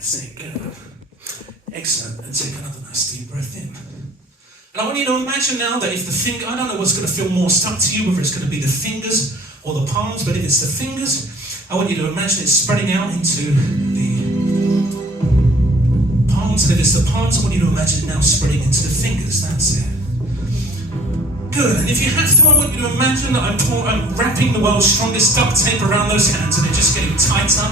That's it, good. Excellent, and take another nice deep breath in. And I want you to imagine now that if the finger, I don't know what's going to feel more stuck to you, whether it's going to be the fingers or the palms, but if it's the fingers, I want you to imagine it spreading out into the palms, and if it's the palms, I want you to imagine it now spreading into the fingers. That's it. Good, and if you have to, I want you to imagine that I'm wrapping the world's strongest duct tape around those hands, and they're just getting tighter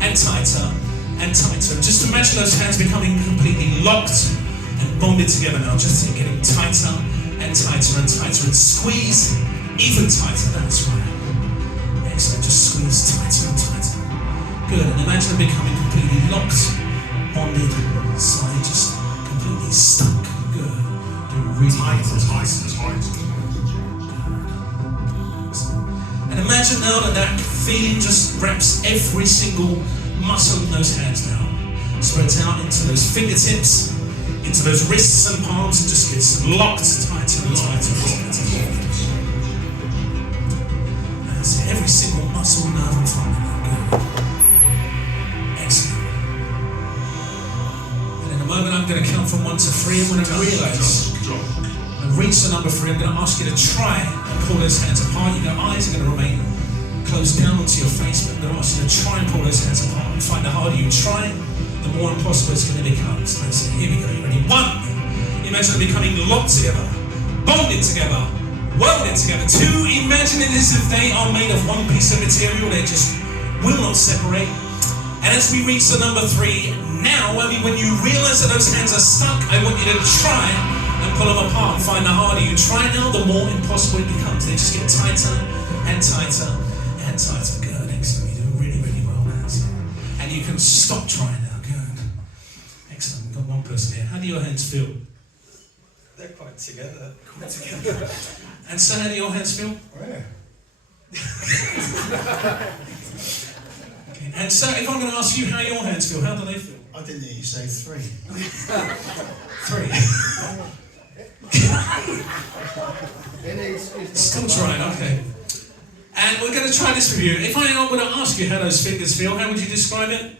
and tighter and tighter. And just imagine those hands becoming completely locked and bonded together now, just getting tighter and tighter and tighter, and squeeze even tighter. That's right. Excellent, just squeeze tighter and tighter. Good, and imagine them becoming completely locked, bonded, slightly just completely stuck. Good. Really tight. And imagine now that feeling just wraps every single muscle in those hands now. Spreads out into those fingertips, into those wrists and palms, and just gets locked tighter and tighter and tighter. That's it. Every single muscle, nerve and front. Good. Excellent. And in a moment I'm going to count from 1 to 3, and when I realise and reach the number 3, I'm going to ask you to try and pull those hands apart. Your eyes are going to remain closed down onto your face, but I'm going to ask you to try and pull those hands apart, and find the harder you try, the more impossible it's going to become. So that's it. Here we go. You ready? 1. Imagine them becoming locked together, bonded together, welded together. 2. Imagine it as if they are made of one piece of material. They just will not separate. And as we reach the number 3, now, when you realise that those hands are stuck, I want you to try and pull them apart, and find the harder you try now, the more impossible it becomes. They just get tighter and tighter and tighter. Good, excellent. You're doing really, really well now. And you can stop trying now. Good. Excellent. We've got one person here. How do your hands feel? They're quite together. Quite together. And so, how do your hands feel? Oh, yeah. Okay. And so, if I'm going to ask you how your hands feel, how do they feel? I didn't hear you say 3. 3. Still trying, okay. And we're going to try this with you. If I were to ask you how those fingers feel, how would you describe it?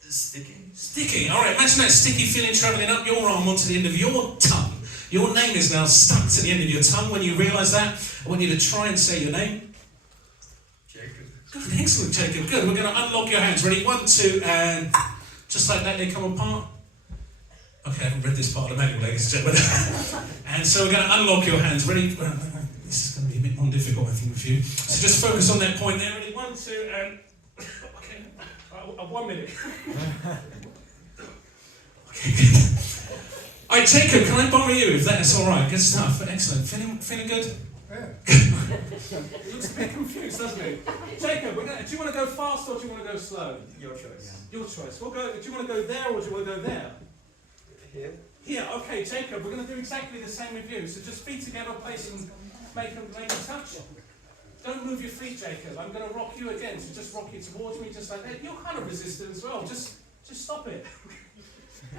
Sticky. Sticky, alright. Imagine that sticky feeling travelling up your arm onto the end of your tongue. Your name is now stuck to the end of your tongue. When you realise that, I want you to try and say your name. Jacob. Good, excellent, Jacob. Good. We're going to unlock your hands. Ready? 1, 2, and just like that, they come apart. Okay, I haven't read this part of the manual, ladies and gentlemen. And so we're going to unlock your hands. Ready? This is going to be a bit more difficult, I think, for you. So just focus on that point there. Ready? 1, 2, and... Okay, 1 minute. Okay, good. All right, Jacob, can I borrow you, if that's all right? Good stuff. Excellent. Feeling good? Yeah. He looks a bit confused, doesn't he? Jacob, do you want to go fast or do you want to go slow? Your choice. Your choice. We'll go. Do you want to go there or do you want to go there? Here. Here, okay, Jacob, we're going to do exactly the same with you. So just feet together, place them, make them touch. Don't move your feet, Jacob. I'm going to rock you again. So just rock you towards me, just like that. You're kind of resistant as well. Just stop it.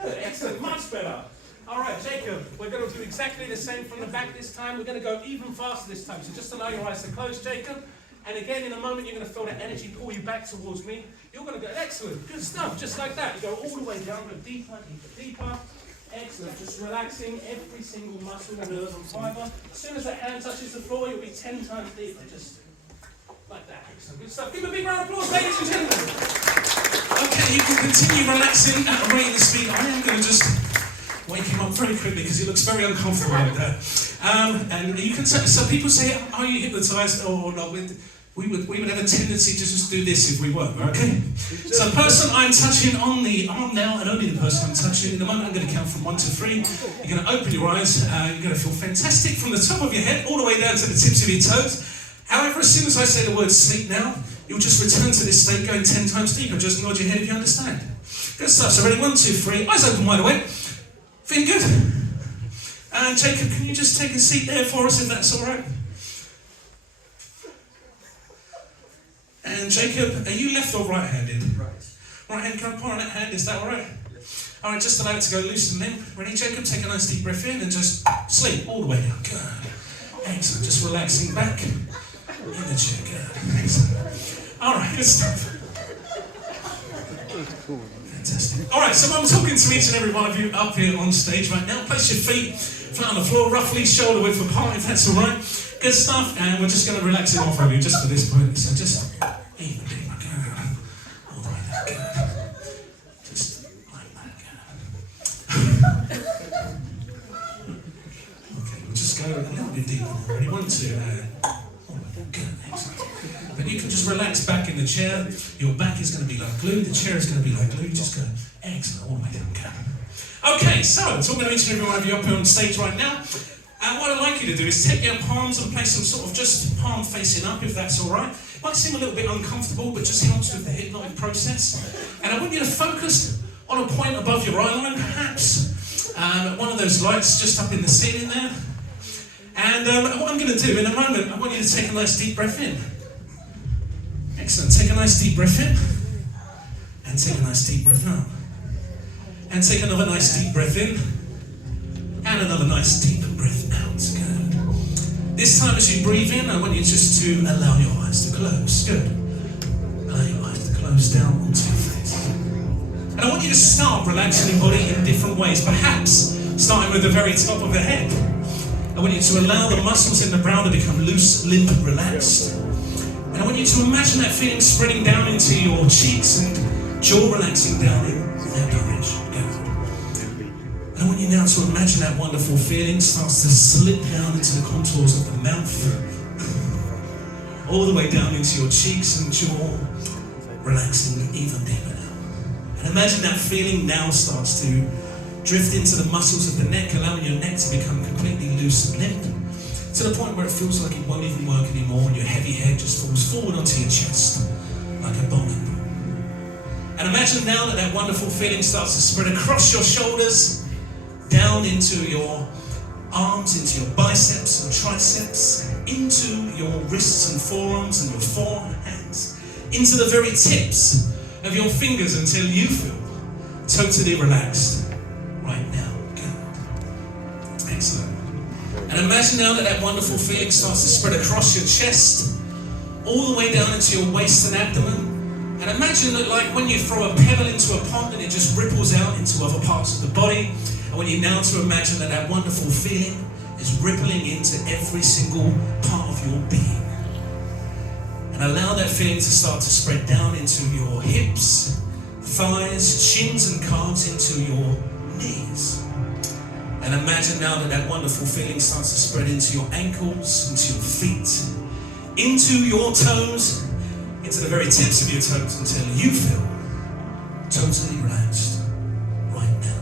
Good, excellent, much better. All right, Jacob, we're going to do exactly the same from the back this time. We're going to go even faster this time. So just allow your eyes to close, Jacob. And again, in a moment, you're going to feel that energy pull you back towards me. You're going to go, excellent, good stuff, just like that. You go all the way down, go deeper, deeper, deeper. Excellent, just relaxing every single muscle, nerve and fibre. As soon as that hand touches the floor, you'll be 10 times deeper, just like that. Excellent, good stuff. Give him a big round of applause, ladies and gentlemen. Okay, you can continue relaxing at a rate and speed. I am going to just wake him up very quickly because he looks very uncomfortable like that. And you can say, so people say, are you hypnotised or not? We would have a tendency to just do this if we weren't, okay? So the person I'm touching on the arm now, and only the person I'm touching, in a moment I'm going to count from 1 to 3. You're going to open your eyes, you're going to feel fantastic from the top of your head all the way down to the tips of your toes. However, as soon as I say the word sleep now, you'll just return to this state going 10 times deeper. Just nod your head if you understand. Good stuff. So ready? 1, 2, 3. Eyes open wide awake. Feeling good? And Jacob, can you just take a seat there for us if that's all right? And Jacob, are you left or right-handed? Right. Right hand, can I put on that hand? Is that all right? All right, just allow it to go loose and limp. Ready, Jacob? Take a nice deep breath in and just sleep all the way down. Good. Excellent. Just relaxing back in the chair. Good. Excellent. All right, good stuff. Fantastic. All right, so I'm talking to each and every one of you up here on stage right now. Place your feet flat on the floor, roughly shoulder width apart, if that's all right. Good stuff, and we're just going to relax it off of you just for this point. So just even deeper, good. All the way down, good. Just like that, good. Okay, we'll just go a little bit deeper. Ready? 1, 2, all the way down, good. Excellent. But you can just relax back in the chair. Your back is going to be like glue. The chair is going to be like glue. Just go, excellent, all the way down, good. Okay, so talking to each and every one of you up here on stage right now. And what I'd like you to do is take your palms and place them sort of just palm facing up, if that's all right. It might seem a little bit uncomfortable, but just helps with the hypnotic process. And I want you to focus on a point above your eye line, perhaps. One of those lights just up in the ceiling there. And what I'm going to do in a moment, I want you to take a nice deep breath in. Excellent. Take a nice deep breath in. And take a nice deep breath out. And take another nice deep breath in. And another nice deep breath out. Good. This time as you breathe in, I want you just to allow your eyes to close. Good. Allow your eyes to close down onto your face. And I want you to start relaxing your body in different ways. Perhaps starting with the very top of the head. I want you to allow the muscles in the brow to become loose, limp, and relaxed. And I want you to imagine that feeling spreading down into your cheeks and jaw relaxing down in that direction. And I want you now to imagine that wonderful feeling starts to slip down into the contours of the mouth, all the way down into your cheeks and jaw, relaxing even deeper now. And imagine that feeling now starts to drift into the muscles of the neck, allowing your neck to become completely loose and limp, to the point where it feels like it won't even work anymore and your heavy head just falls forward onto your chest like a bowling ball. And imagine now that that wonderful feeling starts to spread across your shoulders, down into your arms, into your biceps and triceps, into your wrists and forearms and your forehands, into the very tips of your fingers until you feel totally relaxed right now. Good. Excellent. And imagine now that that wonderful feeling starts to spread across your chest, all the way down into your waist and abdomen. And imagine that like when you throw a pebble into a pond and it just ripples out into other parts of the body. I want you now to imagine that that wonderful feeling is rippling into every single part of your being. And allow that feeling to start to spread down into your hips, thighs, shins and calves, into your knees. And imagine now that that wonderful feeling starts to spread into your ankles, into your feet, into your toes, into the very tips of your toes until you feel totally relaxed right now.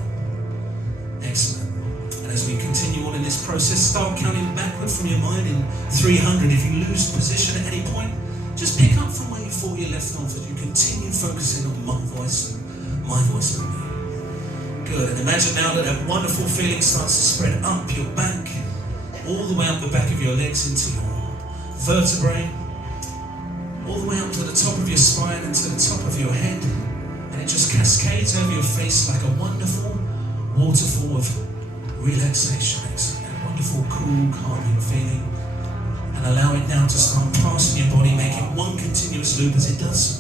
Excellent. And as we continue on in this process, start counting backward from your mind in 300. If you lose position at any point, just pick up from where you thought you left off as you continue focusing on my voice and my voice only. Good. And imagine now that that wonderful feeling starts to spread up your back, all the way up the back of your legs into your vertebrae, all the way up to the top of your spine and to the top of your head. And it just cascades over your face like a wonderful waterfall of relaxation. Excellent. That wonderful, cool, calming feeling. And allow it now to start passing your body, making one continuous loop as it does.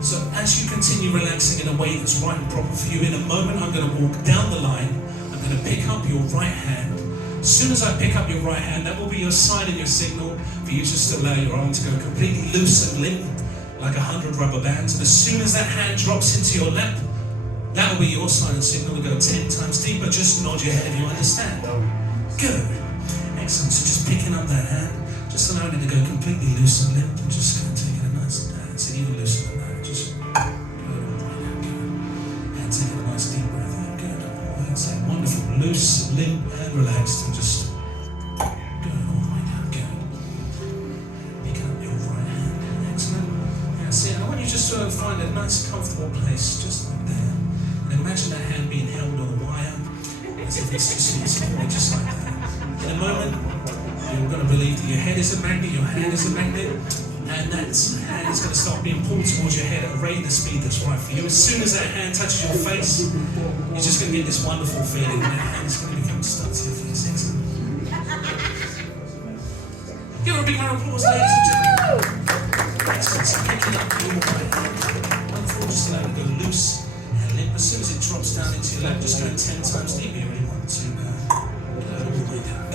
So as you continue relaxing in a way that's right and proper for you, in a moment I'm going to walk down the line. I'm going to pick up your right hand. As soon as I pick up your right hand, that will be your sign and your signal for you just to allow your arm to go completely loose and limp, like 100 rubber bands. And as soon as that hand drops into your lap, that will be your sign and signal to go 10 times deeper. Just nod your head if you understand. Good. Excellent. So just picking up that hand, just allowing it to go completely loose and limp, and just kind of taking a nice dance, and even looser than that. Just good. And taking a nice deep breath in. Good. That's it. Wonderful. Loose, limp, and relaxed, and just good all the way down. Good. Pick up your right hand. Excellent. That's it. And I want you just to find a nice, comfortable place, just like there. And imagine that hand being held on a wire, as if it's just being supported, just like that. In a moment, you're going to believe that your head is a magnet, your hand is a magnet, and that hand is going to start being pulled towards your head at a rate and speed that's right for you. As soon as that hand touches your face, you're just going to get this wonderful feeling, and that hand is going to become stuck to your face. Excellent. Give her a big round of applause, ladies and gentlemen. Excellent. So picking up your right hand. Wonderful. Just allow it to go loose and limp. As soon as it drops down into your lap, just go 10 times deeper. You really want to go all the way down.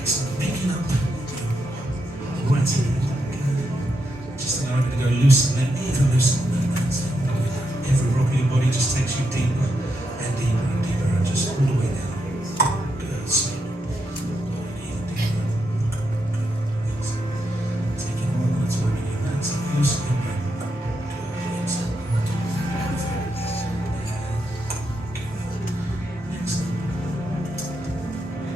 Excellent. Picking up your right hand. Just allow it to go loose and limp. Even looser than that. Every rock of your body just takes you deeper and deeper and deeper, and just all the way down. Good, sleep. Even deeper. Good. Taking all the time in your hands, loosening your brain. Good. Excellent. Excellent.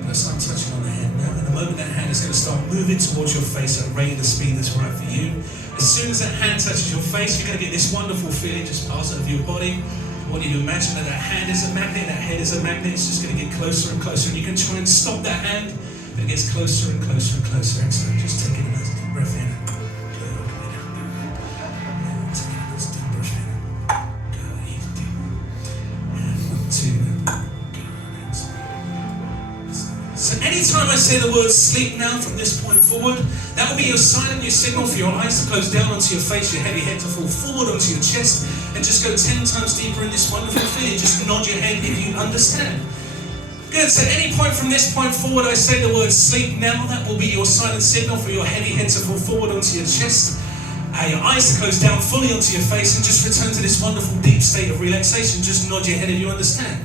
Let's start touching on the head now. In a moment, that hand is going to start moving towards your face at a rate of the speed that's right for you. As soon as that hand touches your face, you're going to get this wonderful feeling just pass over your body. I want you to imagine that hand is a magnet, that head is a magnet. It's just going to get closer and closer, and you can try and stop that hand, but it gets closer and closer and closer. Excellent. Just taking a nice deep breath in. Good. All the way down. And taking a nice deep breath in. Good. Even deeper. And 1, 2. Good. Excellent. So anytime I say the word sleep now from this point forward, that will be your sign and your signal for your eyes to close down onto your face, your heavy head to fall forward onto your chest, and just go 10 times deeper in this wonderful feeling. Just nod your head if you understand. Good, so any point from this point forward, I say the word sleep now, that will be your sign and signal for your heavy head to fall forward onto your chest, your eyes to close down fully onto your face, and just return to this wonderful deep state of relaxation. Just nod your head if you understand.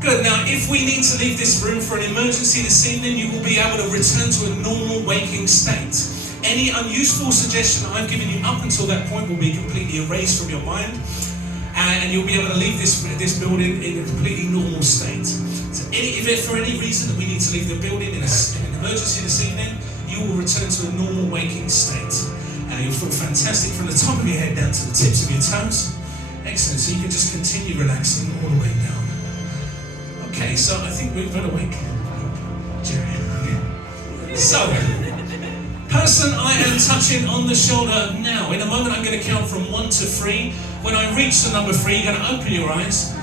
Good, now if we need to leave this room for an emergency this evening, you will be able to return to a normal waking state. Any unuseful suggestion I've given you up until that point will be completely erased from your mind, and you'll be able to leave this building in a completely normal state. So if for any reason that we need to leave the building in an emergency this evening, you will return to a normal waking state. You'll feel fantastic from the top of your head down to the tips of your toes. Excellent, so you can just continue relaxing all the way down. Okay, so I think we've got to wake Jerry. So, person I am touching on the shoulder now. In a moment I'm going to count from 1 to 3. When I reach the number 3, you're going to open your eyes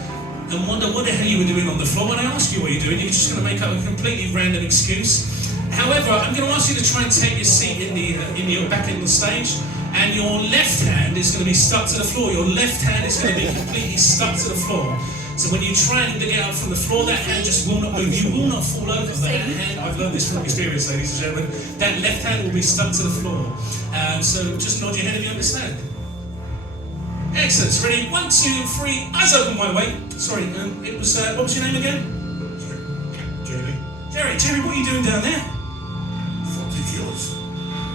and wonder what the hell you were doing on the floor. When I ask you what you're doing, you're just going to make up a completely random excuse. However, I'm going to ask you to try and take your seat in the back in the stage, and your left hand is going to be stuck to the floor. Your left hand is going to be completely stuck to the floor. So when you try and get up from the floor, that hand just will not move. You will not fall over. That hand, I've learned this from experience, ladies and gentlemen, that left hand will be stuck to the floor. So just nod your head if you understand. Excellent. So ready? 1, 2, 3. Eyes open, by the way. Sorry, it was, what was your name again? Jerry. Jerry, what are you doing down there? 40 kilos.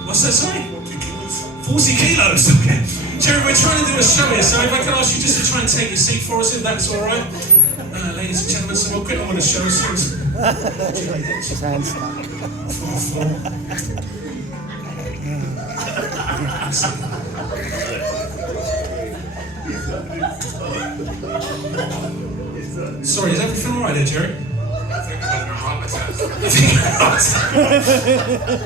What's that say? 40 kilos. 40 kilos, okay. Jerry, we're trying to do a show here, so if I could ask you just to try and take your seat for us, if that's all right. Ladies and gentlemen, so we'll quit on with the show as soon as... His hand's stuck. Sorry, is everything all right there, Jerry?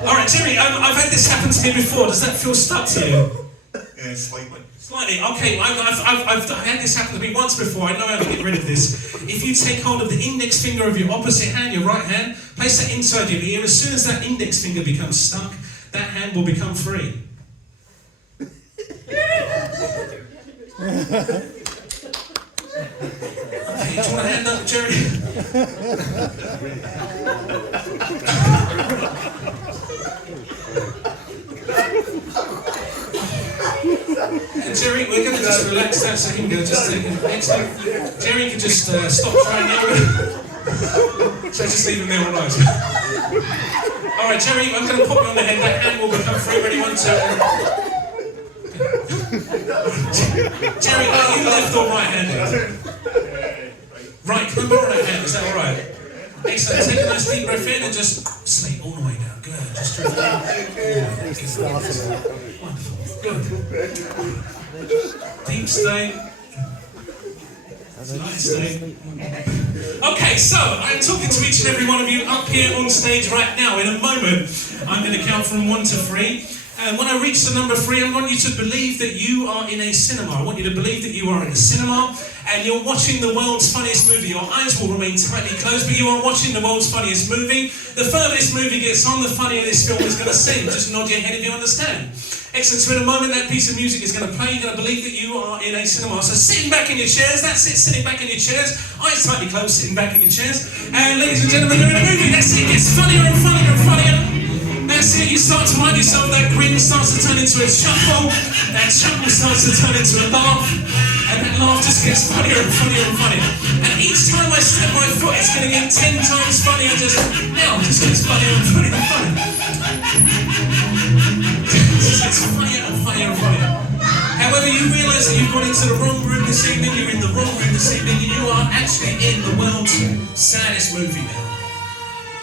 Alright, Jerry, I've had this happen to me before. Does that feel stuck to you? Yeah, slightly. Slightly, okay. I've had this happen to me once before. I know how to get rid of this. If you take hold of the index finger of your opposite hand, your right hand, place that inside your ear. As soon as that index finger becomes stuck, that hand will become free. Okay, do you want a hand up, Jerry? Jerry, we're going to just relax that so he can just take it. Excellent. Jerry can just stop trying now. So just leave him there all night. Alright, Jerry, I'm going to pop you on the head. That hand will become free. Ready, 1, 2. Jerry, are you left or right handed? Right, can I borrow that hand? Is that alright? Excellent. Take a nice deep breath in and just sleep all the way down. Good. Just drift in. Wonderful. Good. Deep state. Light state. Okay, so I'm talking to each and every one of you up here on stage right now. In a moment, I'm going to count from 1 to 3. And when I reach the number 3, I want you to believe that you are in a cinema. I want you to believe that you are in a cinema and you're watching the world's funniest movie. Your eyes will remain tightly closed, but you are watching the world's funniest movie. The further this movie gets on, the funnier this film is going to seem. Just nod your head if you understand. Excellent. So in a moment, that piece of music is going to play. You're going to believe that you are in a cinema. So sitting back in your chairs, that's it, sitting back in your chairs. Eyes tightly closed, sitting back in your chairs. And ladies and gentlemen, you're in a movie. That's it, it gets funnier and funnier and funnier. That's it, you start to find yourself, that grin starts to turn into a chuckle, that chuckle starts to turn into a laugh, and that laugh just gets funnier and funnier and funnier. And each time I step my foot, it's going to get 10 times funnier, just gets funnier and funnier and funnier. It just gets funnier and funnier and funnier. However, you realise that you've gone into the wrong room this evening, you're in the wrong room this evening, and you are actually in the world's saddest movie now.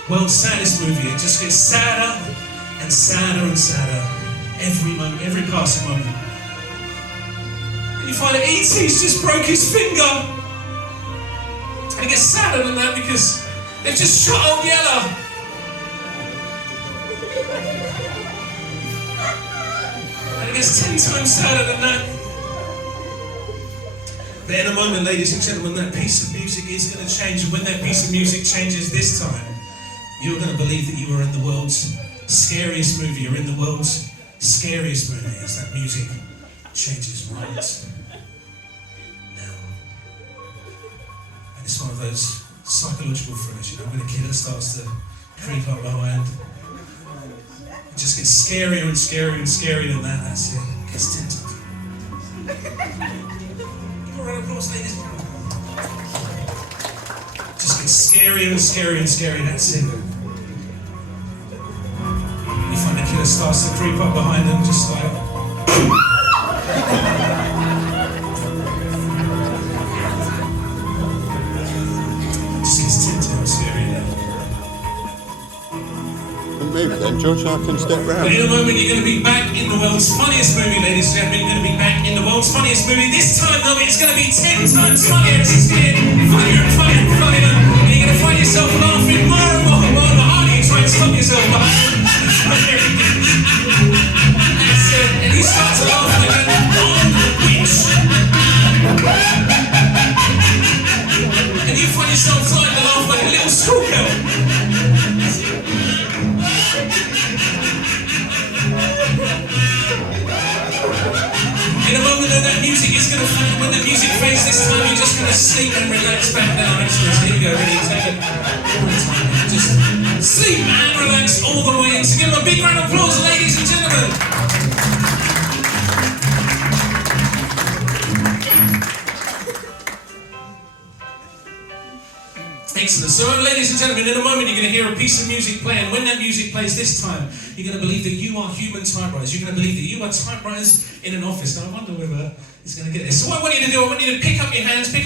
World's saddest movie. It just gets sadder and sadder and sadder every moment, every passing moment. And you find that E.T.'s just broke his finger. And it gets sadder than that because they've just shot Old Yeller. And it gets 10 times sadder than that. But in a moment, ladies and gentlemen, that piece of music is going to change. And when that piece of music changes this time, you're going to believe that you are in the world's scariest movie. You're in the world's scariest movie as that music changes right now. And it's one of those psychological thrillers, you know, when a killer starts to creep up behind. It just gets scarier and scarier and scarier than that. That's it. It gets 10 times. Give a round of applause, ladies and gentlemen. Just gets scarier and scarier and scarier, that's it. You find the killer starts to creep up behind them, just like... just gets 10 times scarier now. Maybe then, George, I can step round. But in a moment, you're going to be back in the world's funniest movie, ladies and gentlemen. You're going to be back in the world's funniest movie. This time, though, it's going to be 10 times funnier. It's just getting funnier and funnier and funnier. And you're going to find yourself laughing more and more and more. The harder you try and stop yourself laughing. And you start to laugh like an old witch. And you find yourself trying to laugh like a little schoolgirl. In a moment that music is going to fade. When the music fades this time, you're just going to sleep and relax back down. Excellent. Here we go. Ready? Take it. Just sleep and relax all the way in. So give them a big round of applause, ladies and gentlemen. Excellent. So, ladies and gentlemen, in a moment you're going to hear a piece of music play, and when that music plays this time, you're going to believe that you are human typewriters. You're going to believe that you are typewriters in an office. Now, I wonder whether it's going to get this. So what I want you to do, I want you to pick up your hands and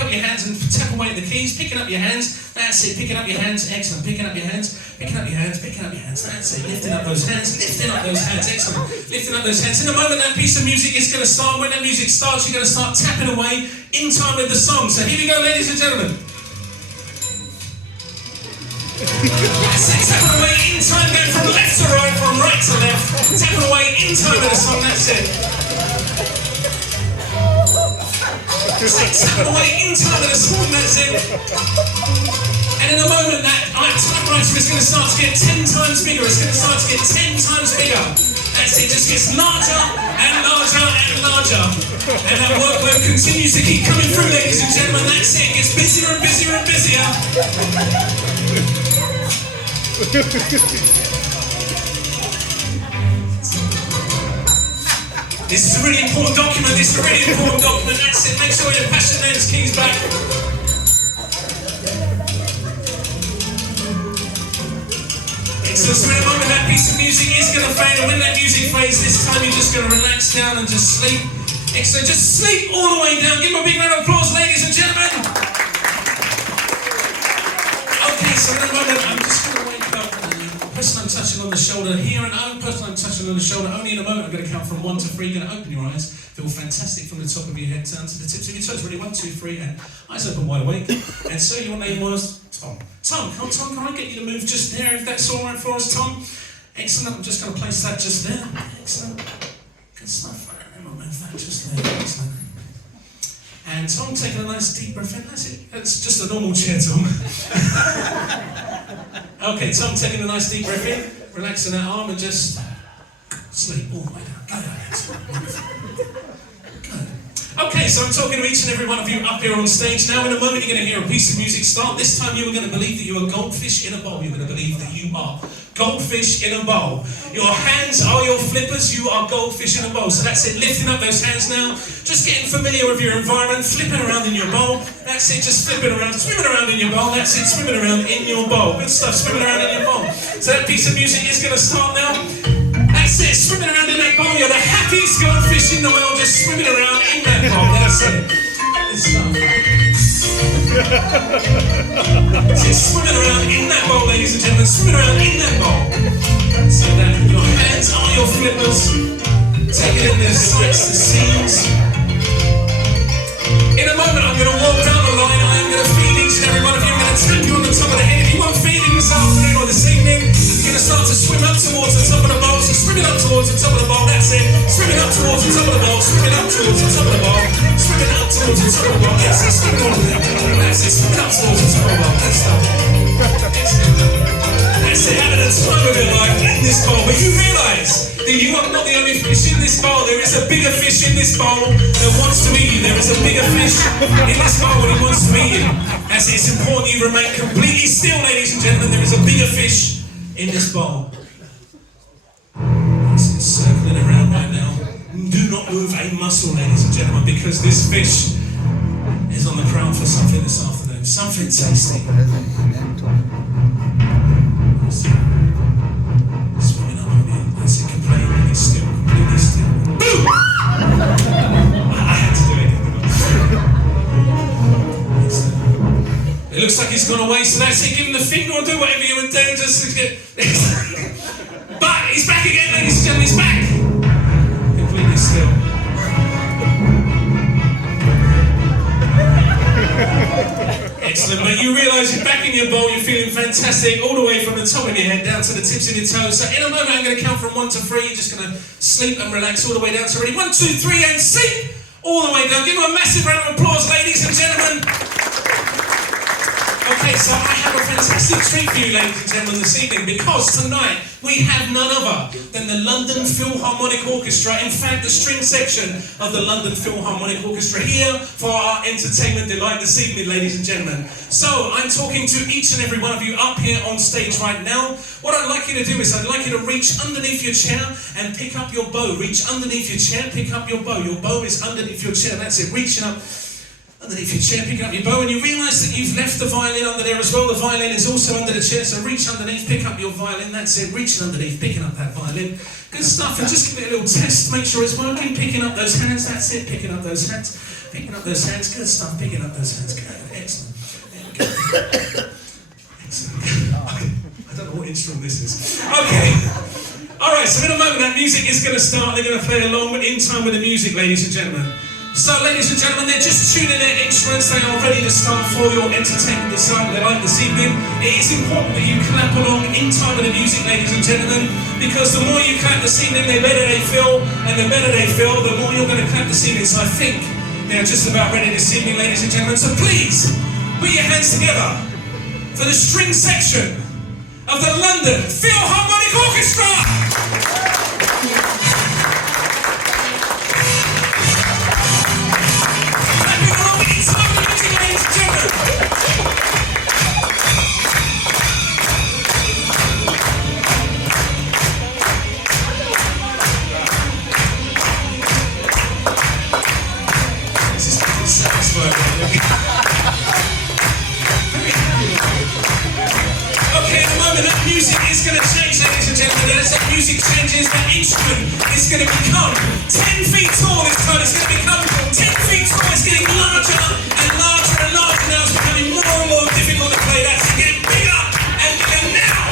tap away at the keys, picking up your hands. That's it, picking up your hands. Excellent. Picking up your hands, picking up your hands, picking up your hands. That's it, lifting up those hands, lifting up those hands. Excellent. Lifting up those hands. In a moment, that piece of music is going to start. When that music starts, you're going to start tapping away in time with the song. So here we go, ladies and gentlemen. Tapping away in time, going from left to right, from right to left. Tapping away in time with the song, that's it. Tapping away in time with the song, that's it. And in a moment, that typewriter is going to start to get 10 times bigger. It's going to start to get 10 times bigger. That's it, just gets larger and larger and larger. And that workload continues to keep coming through, ladies and gentlemen. That's it, it gets busier and busier and busier. This is a really important document. That's it. Make sure you pass your name's keys back. So in a moment that piece of music is going to fade, and when that music fades this time you're just going to relax down and just sleep. Excellent, just sleep all the way down. Give them a big round of applause, ladies and gentlemen. Okay, so in a moment I'm just going to wake up. Person I'm touching on the shoulder here, and person I'm touching on the shoulder. Only in a moment I'm going to count from 1 to 3. Going to open your eyes, feel fantastic from the top of your head down to the tips of your toes. Ready? 1, 2, 3, and eyes open wide awake. And so your name was Tom. Tom, can I get you to move just there if that's all right for us, Tom? Excellent, I'm just going to place that just there. Excellent. Good stuff. I'm going to move that just there. Excellent. And Tom, taking a nice deep breath in. That's it. That's just a normal chair, Tom. Okay, Tom, taking a nice deep breath in. Relaxing that arm and just sleep all the way down. Go down. Excellent. Wonderful. Good. Okay, so I'm talking to each and every one of you up here on stage. Now, in a moment, you're going to hear a piece of music start. This time, you are going to believe that you are goldfish in a bowl. You're going to believe that you are goldfish in a bowl. Your hands are your flippers. You are goldfish in a bowl. So that's it. Lifting up those hands now. Just getting familiar with your environment. Flipping around in your bowl. That's it. Just flipping around. Swimming around in your bowl. That's it. Swimming around in your bowl. Good stuff. Swimming around in your bowl. So that piece of music is going to start now. That's it, swimming around in that bowl. You're the happiest goldfish in the world, just swimming around in that bowl. That's it. Good stuff. That's it, swimming around in that bowl, ladies and gentlemen. Swimming around in that bowl. So that your hands are your flippers. Taking in the sights, the scenes. In a moment, I'm going to walk down the line. I am going to feed each and every one of you. I'm going to tap you on the top of the head. If you want feeding this afternoon or this evening, you're going to start to swim up towards the top of the bowl. So swimming up towards the top of the bowl, that's it. Swimming up towards the top of the bowl. Swimming up towards the top of the bowl. Swimming up towards the top of the bowl. Yes, it's swimming all the way up. That's it. Swimming up towards the top of the bowl. That's it. That's it. Having a time of your life in this bowl. But you realise that you are not the only fish in this bowl. There is a bigger fish in this bowl that wants to eat you. There is a bigger fish in this bowl and he wants to eat you. As it's important you remain completely still, ladies and gentlemen. There is a bigger fish in this bowl. It's circling around right now. Do not move a muscle, ladies and gentlemen, because this fish is on the prowl for something this afternoon. Something tasty. Swimming up on it. That's it. Completely still. Completely still. Boom! I had to do it. It looks like he's gone away, so that's it. Give him the finger or do whatever you would do. Just get. But he's back again, ladies and gentlemen. He's back. Completely still. Excellent, mate. You realise you're back in your bowl. You're feeling fantastic, all the way from the top of your head down to the tips of your toes. So in a moment, I'm going to count from 1 to 3. You're just going to sleep and relax all the way down. So ready? 1, 2, 3, and sleep all the way down. Give them a massive round of applause, ladies and gentlemen. Okay, so I have a fantastic treat for you, ladies and gentlemen, this evening, because tonight we have none other than the London Philharmonic Orchestra. In fact, the string section of the London Philharmonic Orchestra here for our entertainment delight this evening, ladies and gentlemen. So I'm talking to each and every one of you up here on stage right now. What I'd like you to do is I'd like you to reach underneath your chair and pick up your bow. Reach underneath your chair, pick up your bow. Your bow is underneath your chair. That's it. Reaching up underneath your chair, picking up your bow, and you realise that you've left the violin under there as well. The violin is also under the chair, so reach underneath, pick up your violin. That's it. Reaching underneath, picking up that violin. Good stuff. And just give it a little test, make sure it's working. Picking up those hands. That's it. Picking up those hands. Picking up those hands. Good stuff. Picking up those hands. Good. Excellent. Excellent. I don't know what instrument this is. Okay. All right. So in a moment, that music is going to start. They're going to play along in time with the music, ladies and gentlemen. So, ladies and gentlemen, they're just tuning their instruments. They are ready to start for your entertainment this evening. It is important that you clap along in time with the music, ladies and gentlemen, because the more you clap this evening, the better they feel, and the better they feel, the more you're going to clap this evening. So I think they're just about ready this evening, ladies and gentlemen. So please, put your hands together for the string section of the London Philharmonic Orchestra! Okay, in a moment that music is going to change, ladies and gentlemen. As that music changes, that instrument is going to become 10 feet tall this time. It's going to become 10 feet tall. It's getting larger and larger and larger now. It's becoming more and more difficult to play. That's getting bigger and bigger now.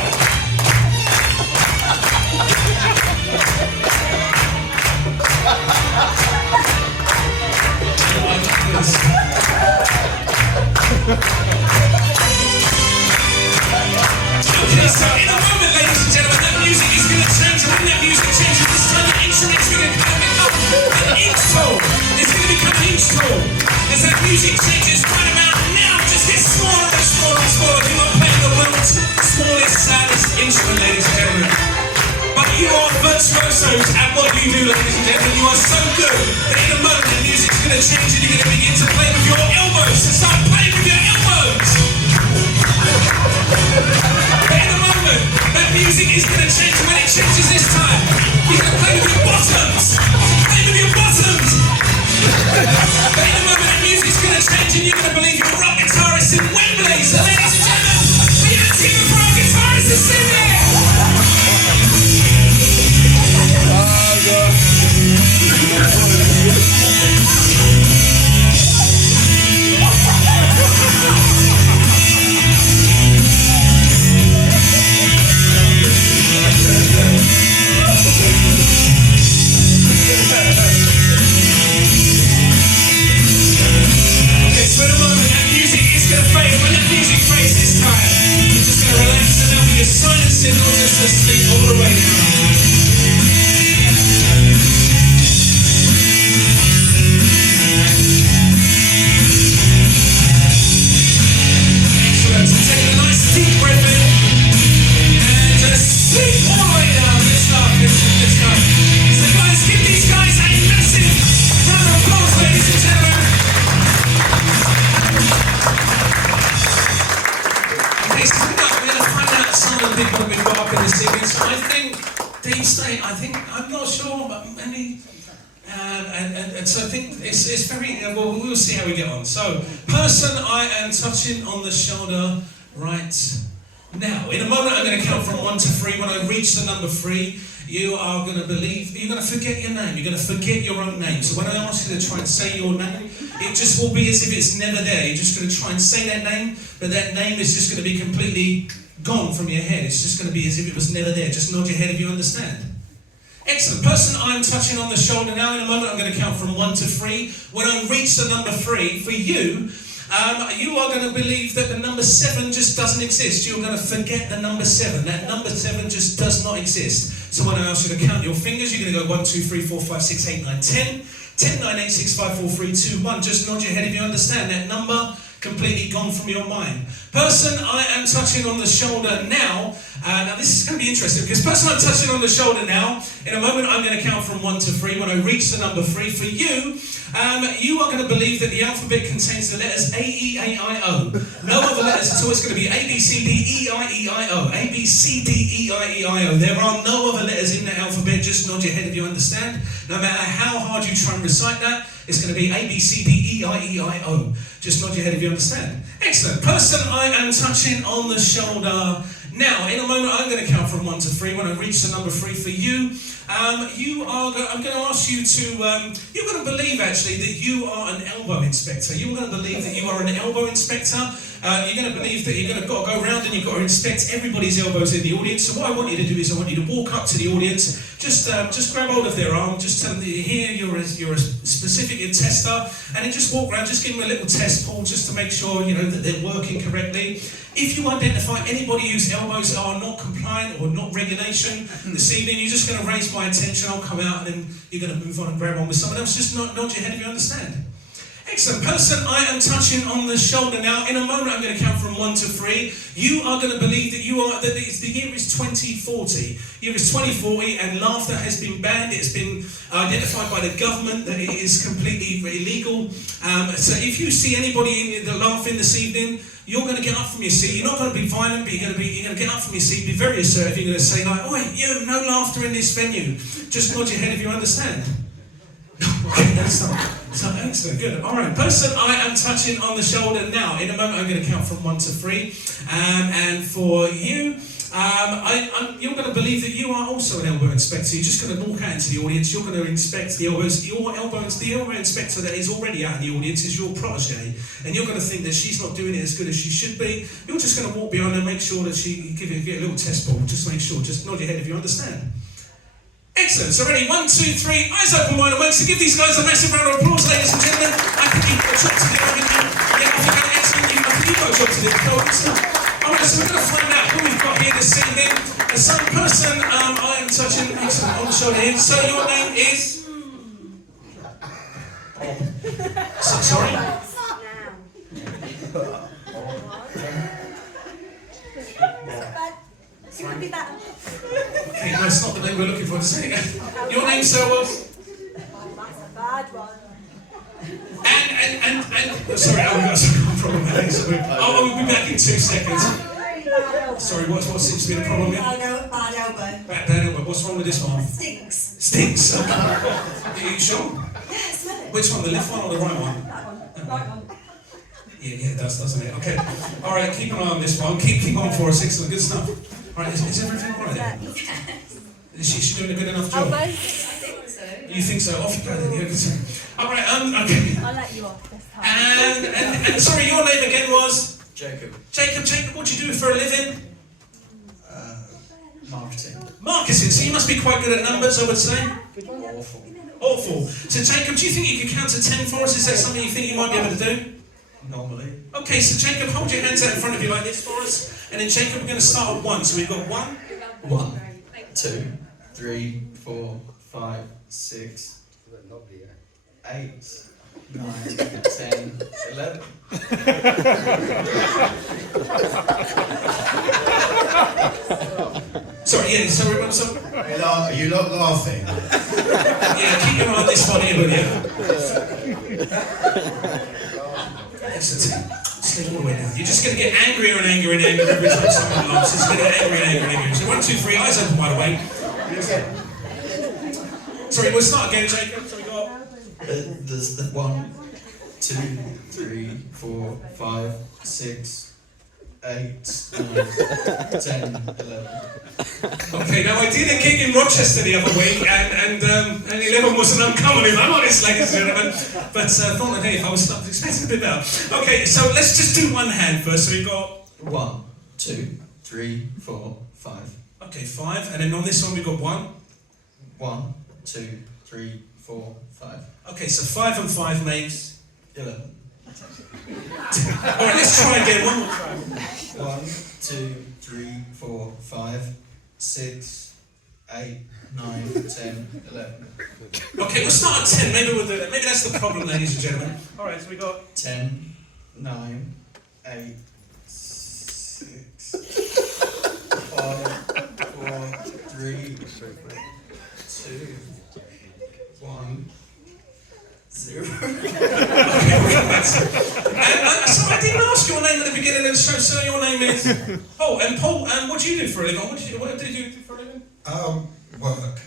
Okay, so in a moment, ladies and gentlemen, that music is going to become a huge tool. As that music changes right about now, just get smaller and smaller and smaller. You are playing the world's smallest, saddest instrument, ladies and gentlemen. But you are virtuosos at what you do, ladies and gentlemen. You are so good that in a moment the music's going to change and you're going to begin to play with your elbows. So start playing with your elbows. But in a moment, that music is going to change. When it changes this time, you're going to play with your bottoms. Play with your bottoms. But in a moment, that music's going to change and you're going to believe you're a rock guitarist in Wembley. So ladies and gentlemen, we have a team of rock guitarists to sing there. I'm not sure, but maybe, and so I think it's very, well, we'll see how we get on. So, person I am touching on the shoulder right now. In a moment I'm going to count from 1 to 3. When I reach the number 3, you are going to believe, you're going to forget your name, you're going to forget your own name. So when I ask you to try and say your name, it just will be as if it's never there. You're just going to try and say that name, but that name is just going to be completely gone from your head. It's just going to be as if it was never there. Just nod your head if you understand. Excellent. Person I'm touching on the shoulder now. In a moment I'm going to count from 1 to 3. When I reach the number 3, for you, you are going to believe that the number 7 just doesn't exist. You're going to forget the number 7. That number 7 just does not exist. So when I ask you to count your fingers, you're going to go 1, 2, 3, 4, 5, 6, 8, 9, 10. 10, 9, 8, 6, 5, 4, 3, 2, 1. Just nod your head if you understand. That number completely gone from your mind. Person I am touching on the shoulder now. Now this is going to be interesting because person I'm touching on the shoulder now, in a moment I'm going to count from 1 to 3. When I reach the number 3, for you, you are going to believe that the alphabet contains the letters A, E, A, I, O. No other letters at all. It's going to be A, B, C, D, E, I, E, I, O. A, B, C, D, E, I, E, I, O. There are no other letters in the alphabet. Just nod your head if you understand. No matter how hard you try and recite that, it's going to be A, B, C, D, E, I, E, I, O. Just nod your head if you understand. Excellent. Person I am touching on the shoulder now. In a moment, I'm going to count from 1 to 3. When I reach the number 3 for you, I'm going to ask you to, you're going to believe actually that you are an elbow inspector. You're going to believe that you are an elbow inspector. You're going to believe that you're going to go around and you've got to inspect everybody's elbows in the audience. So what I want you to do is I want you to walk up to the audience, just grab hold of their arm, just tell them that you're here, you're a specific tester, and then just walk around, just give them a little test pull just to make sure you know that they're working correctly. If you identify anybody whose elbows are not compliant or not regulation this evening, you're just going to raise my attention, I'll come out and then you're going to move on and grab on with someone else. Just nod your head if you understand. Excellent. Person I am touching on the shoulder now. In a moment I'm going to count from 1 to 3. You are going to believe that the year is 2040. Year is 2040 and laughter has been banned. It's been identified by the government that it is completely illegal. So if you see anybody laughing this evening, you're going to get up from your seat. You're not going to be violent, but you're going to get up from your seat, be very assertive. You're going to say like, "Oi, you, no laughter in this venue." Just nod your head if you understand. Okay, that's not excellent, good. All right, person I am touching on the shoulder now. In a moment, I'm going to count from 1 to 3. And for you, you're going to believe that you are also an elbow inspector. You're just going to walk out into the audience. You're going to inspect the elbows. The elbow inspector that is already out in the audience is your protege, and you're going to think that she's not doing it as good as she should be. You're just going to walk behind her, make sure that she give a little test ball. Just make sure. Just nod your head if you understand. Excellent. So ready, 1, 2, 3, eyes open wide awake. So give these guys a massive round of applause, ladies and gentlemen. I think you've got a job to do, haven't you? Yeah, I think excellent. I think you've got a job to do. Alright, so we're going to find out who we've got here this evening. Some person I am touching, excellent, on the shoulder here. So your name is? Sorry? Okay, no, it's not the name we're looking for. Say it. Your name, sir, was? And sorry, I've got some problem with it. Sorry. Oh, we'll be back in 2 seconds. Sorry, what seems to be the problem here? Bad elbow. Bad elbow. What's wrong with this one? Stinks. Stinks. Okay. Are you sure? Yeah, smell it. Which one, the left one or the right one? That one. Right one. Yeah, it does, doesn't it? Okay. All right, keep an eye on this one. Keep on for us. Excellent, good stuff. All right, is everything all right there? Is she doing a good enough job? I think so. You think so? Off you go then. Yeah, all right, okay. I'll let you off this time. And sorry, your name again was? Jacob. Jacob, what do you do for a living? Marketing. Marketing, so you must be quite good at numbers, I would say. Awful. Awful. So Jacob, do you think you could count to 10 for us? Is that something you think you might be able to do? Normally. Okay, so Jacob, hold your hands out in front of you like this for us. And then Jacob, we're going to start at 1. So we've got 1. 1, 2, 3, 4, 5, 6, 8, 9, 10, 11. Sorry, Are you not laughing? Yeah, keep your eye on this one here, will you? Excellent. Just all the way down. You're just going to get angrier and angrier and angrier every time someone laughs. It's going to get angrier and angrier and angrier. So 1, 2, 3, eyes open, by the way. Sorry, we'll start again, Jacob. So we got... There's the 1, 2, 3, 4, 5, 6, 8, 9, 10, 11. Okay, now I did a gig in Rochester the other week, and 11 wasn't uncommon, if I'm honest, ladies and gentlemen. But Thornton Heath, I was expecting a bit better. Okay, so let's just do one hand first. So we've got 1, 2, 3, 4, 5. okay, 5, and then on this one we've got 1. 1, 2, 3, 4, 5. Okay, so 5 and 5 makes 11. Alright, let's try again. One more try. 1, 2, 3, 4, 5, 6, 8, 9, 10, 11. Okay, we'll start at 10. Maybe we'll do that. Maybe that's the problem, ladies and gentlemen. Alright, so we got 10, 9, 8, 6, 5, 4, 3, 2, 1, 0. So I didn't ask your name at the beginning of the show, sir. Your name is Paul. And Paul, what do you do for a living? What did you do for a living? Work.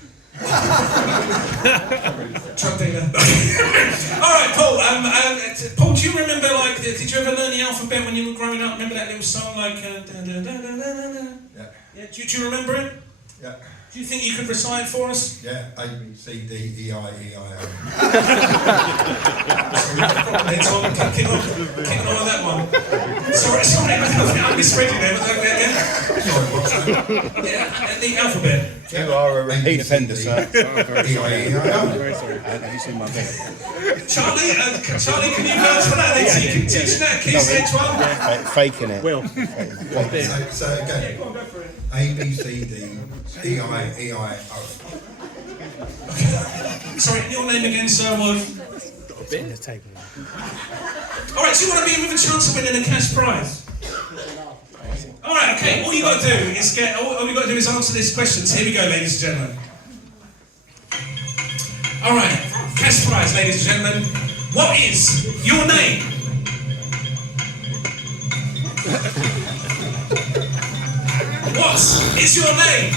Drug dealer. All right, Paul. Paul, do you remember, like, did you ever learn the alphabet when you were growing up? Remember that little song, like, Yeah. Yeah. Do you remember it? Yeah. Do you think you could recite for us? Yeah. A, B, C, D, E, I, E, I, O. It's on. Keep on with that one. Sorry, I'm misreading there. But again. Yeah, the alphabet. You are a repeat offender, sir. E, I, E, I, O. Very sorry. Have you seen my bed? Charlie, can you vouch for that? Then so you can teach that key stage 1. Faking it. Will. So again. Go on, go for it. A, B, C, D, E, I, E, I, O. Sorry, your name again, sir, was? The table. Alright, so you want to be with a chance of winning a cash prize? Alright, okay, all you got to do is all you got to do is answer these questions. Here we go, ladies and gentlemen. Alright, cash prize, ladies and gentlemen. What is your name? What is your name?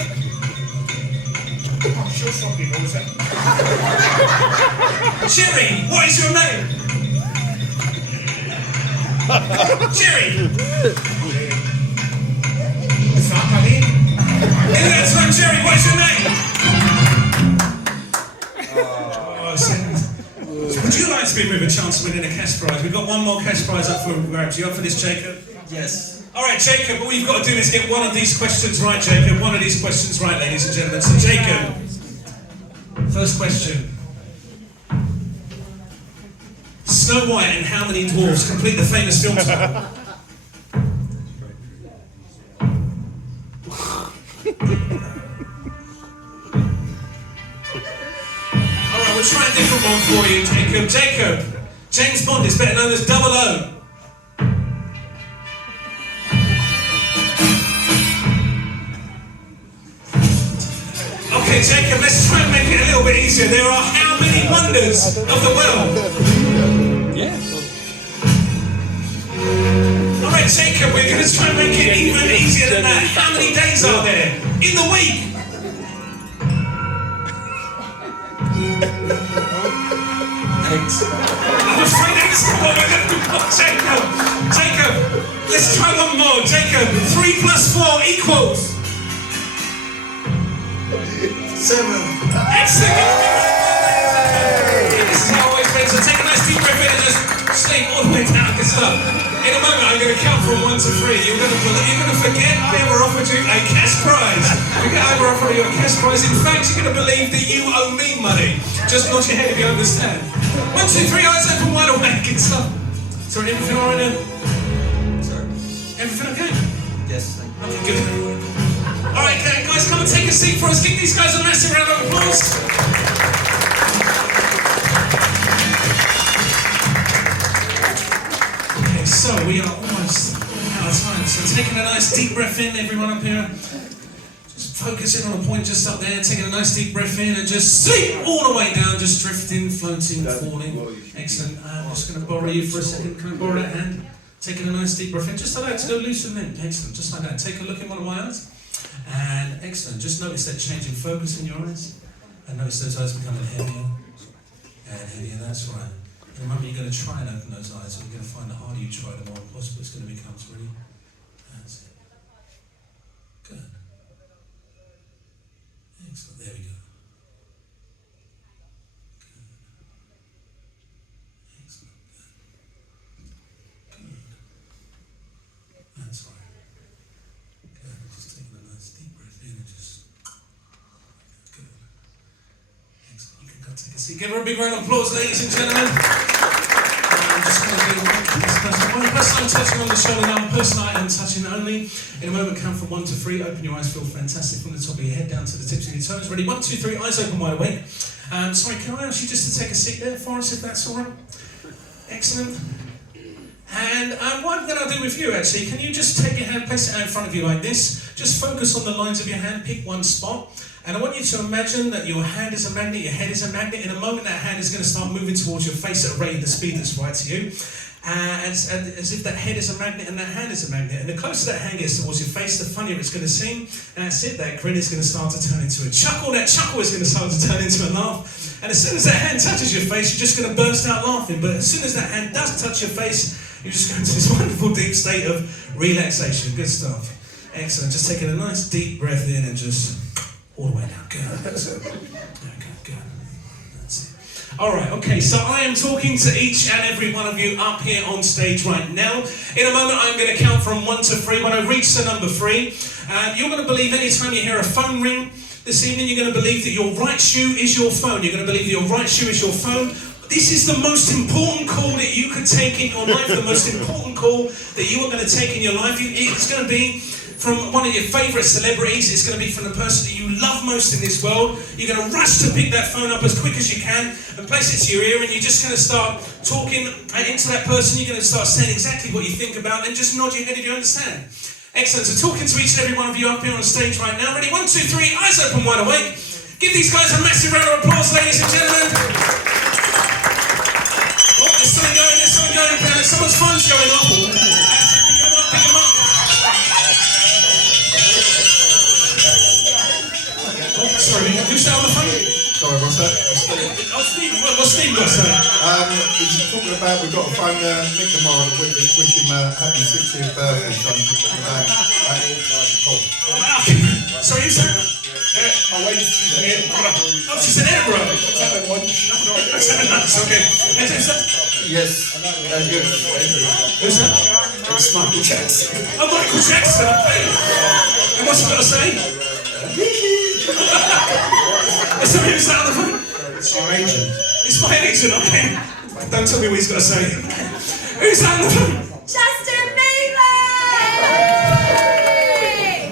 Oh, sure, something was that. Jerry, what is your name? Jerry! Fuck, I mean. In that time, Jerry, what is your name? Would you like to be with a chance of winning a cash prize? We've got one more cash prize up for grabs. You up for this, Jacob? Yes. Alright, Jacob, all you've got to do is get one of these questions right, Jacob. One of these questions right, ladies and gentlemen. So, Jacob, first question. Snow White and how many dwarfs complete the famous film title? Alright, we'll try a different one for you, Jacob. James Bond is better known as 00. Okay, Jacob, let's try and make it a little bit easier. There are how many wonders of the world? Alright, Jacob, we're going to try and make it even easier than that. How many days are there in the week? I'm afraid that's not what we're going to do. Jacob, let's try one more. Jacob, 3 plus 4 equals? 7. Excellent! This is how I always been. So take a nice deep breath in and just sleep all the way down. Good stuff. In a moment, I'm going to count from 1 to 3. You're going to forget I ever offered you a cash prize. Forget I ever offered you a cash prize. In fact, you're going to believe that you owe me money. Just nod your head if you understand. 1, 2, 3, eyes open wide awake. Good stuff. Sorry, everything all right now? Sorry. Everything okay? Yes, thank you. Okay, good. Alright, guys, come and take a seat for us. Give these guys a massive round of applause. Okay, so we are almost out of time. So taking a nice deep breath in, everyone up here. Just focusing on a point just up there. Taking a nice deep breath in and just sleep all the way down. Just drifting, floating, falling. Excellent. I'm just going to borrow you for a second. Can I borrow that hand? Taking a nice deep breath in. Just like that to go loose and limp. Excellent. Just like that. Take a look in one of my eyes. And excellent, just notice that change in focus in your eyes. And notice those eyes becoming heavier and heavier, that's right. In a moment you're going to try and open those eyes, and you're going to find the harder you try, the more impossible it's going to become. Ready? That's it. Good. Excellent, there we go. Good. Excellent, good. Good. That's right. Just taking a nice deep breath in and just good. Excellent. You can go take a seat. Give her a big round of applause, ladies and gentlemen. I'm just going to do one person I'm touching on the shoulder now, one person I am touching only. In a moment, count from 1 to 3. Open your eyes, feel fantastic from the top of your head down to the tips of your toes. Ready? 1, 2, 3. Eyes open wide awake. Sorry, can I ask you just to take a seat there for us, if that's all right? Excellent. And what I'm going to do with you, actually, can you just take your hand, place it out in front of you like this. Just focus on the lines of your hand, pick one spot. And I want you to imagine that your hand is a magnet, your head is a magnet. In a moment, that hand is going to start moving towards your face at a rate of the speed that's right to you. As if that head is a magnet and that hand is a magnet. And the closer that hand gets towards your face, the funnier it's going to seem. And that's it, that grin is going to start to turn into a chuckle. That chuckle is going to start to turn into a laugh. And as soon as that hand touches your face, you're just going to burst out laughing. But as soon as that hand does touch your face, you're just going into this wonderful deep state of relaxation. Good stuff. Excellent. Just taking a nice deep breath in and just all the way down. Good. Good. That's it. Alright, okay, so I am talking to each and every one of you up here on stage right now. In a moment I'm going to count from 1 to 3. When I reach the number 3, you're going to believe anytime you hear a phone ring this evening, you're going to believe that your right shoe is your phone. You're going to believe that your right shoe is your phone. This is the most important call that you could take in your life, the most important call that you are going to take in your life. It's going to be from one of your favourite celebrities. It's going to be from the person that you love most in this world. You're going to rush to pick that phone up as quick as you can and place it to your ear, and you're just going to start talking into that person. You're going to start saying exactly what you think about, and just nod your head if you understand. Excellent. So talking to each and every one of you up here on stage right now. Ready? 1, 2, 3. Eyes open wide awake. Give these guys a massive round of applause, ladies and gentlemen. Oh, there's something going. Someone's phone's going off. Pick them up. Oh, sorry, who's that on the phone? Sorry, what's that? Oh, Steve. What's Steve got to say? He's talking about we've got a phone Mick Lamar to wish him happy 60th birthday, so I'm just talking about Sorry, who's that? my waist is Oh, she's in Edinburgh. That's okay. Who's that? Yes, good. Who's that? It's Michael Jackson. Oh, Michael Jackson. Hey. And what's he got to say? Sorry, who's that on the phone? It's our agent. It's my agent, okay. Don't tell me what he's got to say. Who's that on the phone? Justin Bieber!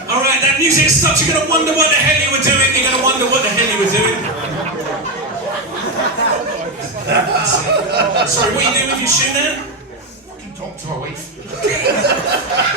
Alright, that music stopped. You're going to wonder what the hell you were doing. You're going to wonder what the hell you were doing. Sorry, what are you doing with your shoe now? Talk to my wife.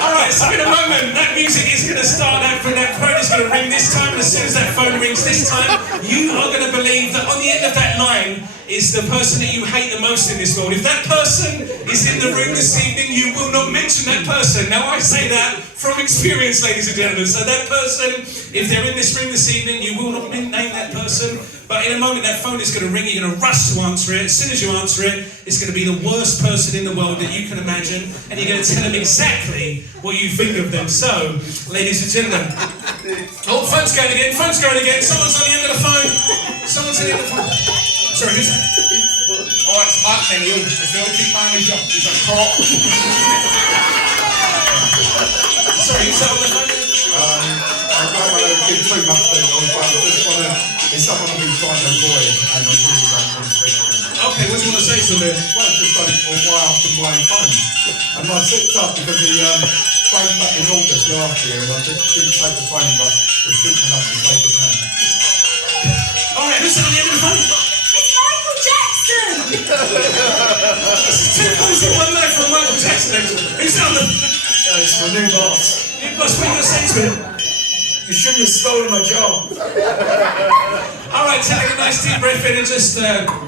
Alright, so in a moment, that music is going to start, that phone is going to ring this time, and as soon as that phone rings this time, you are going to believe that on the end of that line is the person that you hate the most in this world. If that person is in the room this evening, you will not mention that person. Now I say that from experience, ladies and gentlemen. So that person, if they're in this room this evening, you will not name that person. But in a moment, that phone is going to ring, you're going to rush to answer it. As soon as you answer it, it's going to be the worst person in the world that you can imagine, and you're going to tell them exactly what you think of them. So, ladies and gentlemen, oh, phone's going again, someone's on the end of the phone. Someone's on the end of the phone. Sorry, who's that? Oh, it's Mark Neil, the therapeutic manager. He's a cop. Sorry, who's that on the phone? I don't want to give too much detail, but I just want to, it's someone I've been trying to avoid, and I really don't want to speak to them. Okay, what do you want to say to them? Well, just don't, why I can blame phone. And I slipped up because he phoned back in August last year, and I didn't take the phone, but was stupid enough to take it now. Alright, who's on the end of the phone? It's Michael Jackson! This is two calls in one night from Michael Jackson. Who's on the... It's my new boss. New boss, what are you going to say to him? You shouldn't have stolen my job. Alright, take a nice deep breath in and just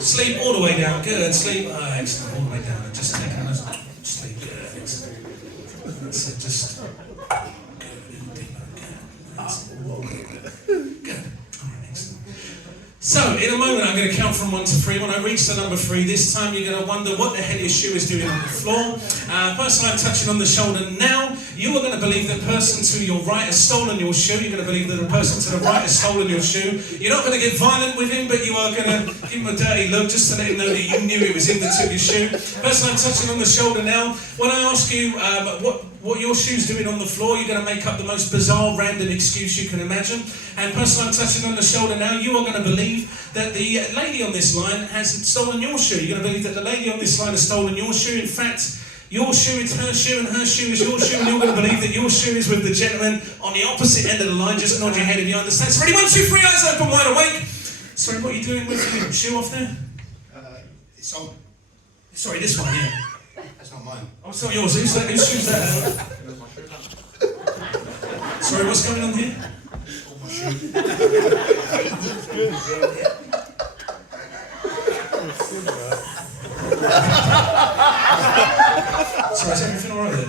sleep all the way down. Good, sleep. Excellent, all the way down. And just take a nice sleep. Good, excellent. That's it, just... Good, deeper, good. Good. Alright, excellent. So, in a moment, I'm going to count from 1 to 3. When I reach the number 3, this time you're going to wonder what the hell your shoe is doing on the floor. Person I'm touching on the shoulder now, you are going to believe the person to your right has stolen your shoe. You're going to believe that the person to the right has stolen your shoe. You're not going to get violent with him, but you are going to give him a dirty look just to let him know that you knew it was him that took your shoe. Person I'm touching on the shoulder now, when I ask you what your shoe's doing on the floor, you're going to make up the most bizarre, random excuse you can imagine. And person I'm touching on the shoulder now, you are going to believe that the lady on this line has stolen your shoe. You're going to believe that the lady on this line has stolen your shoe. In fact, your shoe is her shoe and her shoe is your shoe, and you're going to believe that your shoe is with the gentleman on the opposite end of the line. Just nod your head if you understand. So ready, 1, 2, 3, eyes open, wide awake. Sorry, what are you doing with your shoe off there? It's on. Sorry, this one here. That's not mine. Oh, it's not yours. Whose shoe's that? Sorry, what's going on here? Sorry, is everything alright then?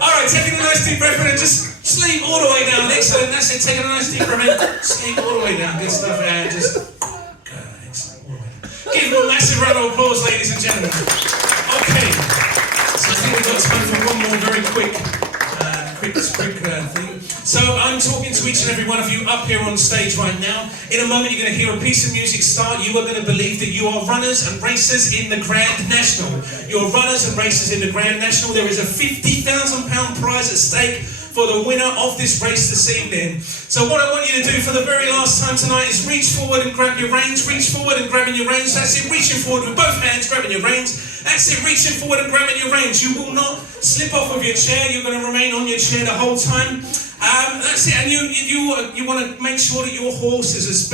Alright, taking a nice deep breath in and just sleep all the way down. Excellent, that's it. Taking a nice deep breath in. Sleep all the way down. Good stuff. And just good, excellent. All the way down. Give them a massive round of applause, ladies and gentlemen. Okay. So I think we've got time for one more very quick thing. So I'm talking to each and every one of you up here on stage right now. In a moment you're going to hear a piece of music start. You are going to believe that you are runners and racers in the Grand National. You're runners and racers in the Grand National. There is a £50,000 prize at stake for the winner of this race this evening. So what I want you to do for the very last time tonight is reach forward and grab your reins. Reach forward and grabbing your reins. That's it, reaching forward with both hands, grabbing your reins. That's it, reaching forward and grabbing your reins. You will not slip off of your chair. You're going to remain on your chair the whole time. That's it, and you want to make sure that your horse is as